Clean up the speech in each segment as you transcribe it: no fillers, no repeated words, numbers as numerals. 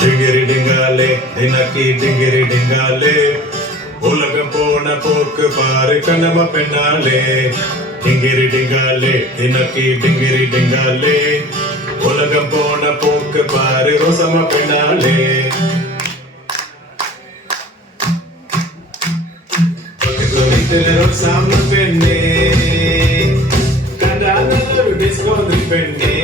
டிங்கிரி டிங்காலே தினக்கி டிங்கிரி டிங்காலே உலகம் போன போக்கு பாரு கண்ணம பெண்ணாலே டிங்கிரி டிங்காலே தினக்கி டிங்கிரி டிங்காலே உலகம் போன போக்கு பாரு ரோசம பெண்ணாலே சாம பெண்ணே கண்டான ஒரு டிஸ்கோ பெண்ணே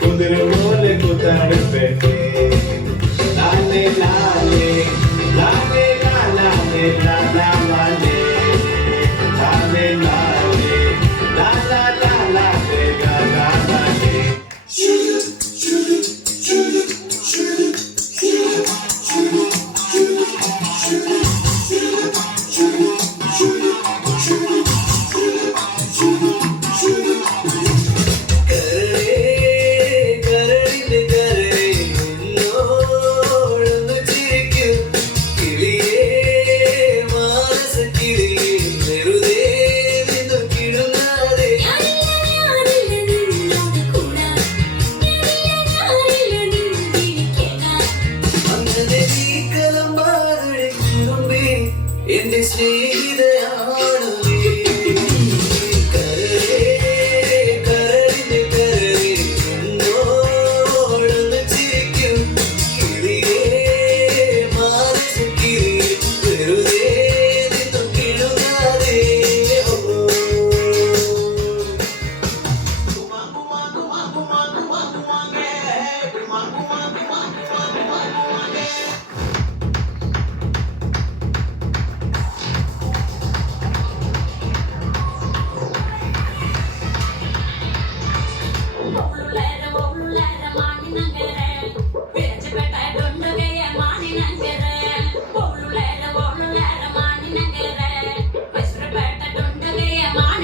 കുതിരപോലെ കുത്താട് പെണ്ണേ ലാലേ ലാലേ ലാലേ ലാലേ ലാലാ ലാലേ ലാലേ ലാലേ ലാലാ ലാലേ ലാലാ ലാലേ എന്റെ സ്നേഹിതയാണ് കരളേ കരളിന്റെ കരളേ എന്നോടൊന്ന് ചിരിക്കും കിളിയേ മാനസക്കിളിയേ വെറുതെ നിന്നു കിഴുകാതെ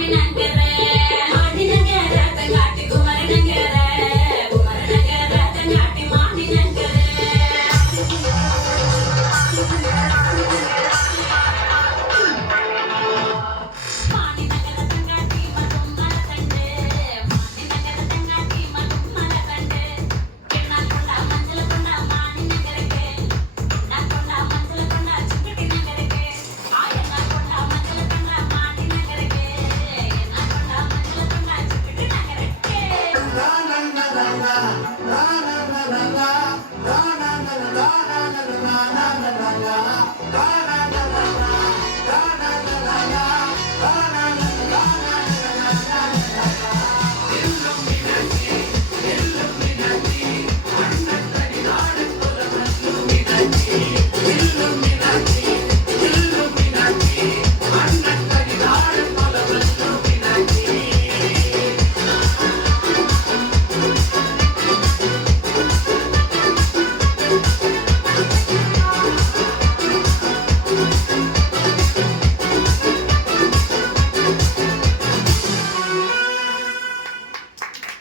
Nangere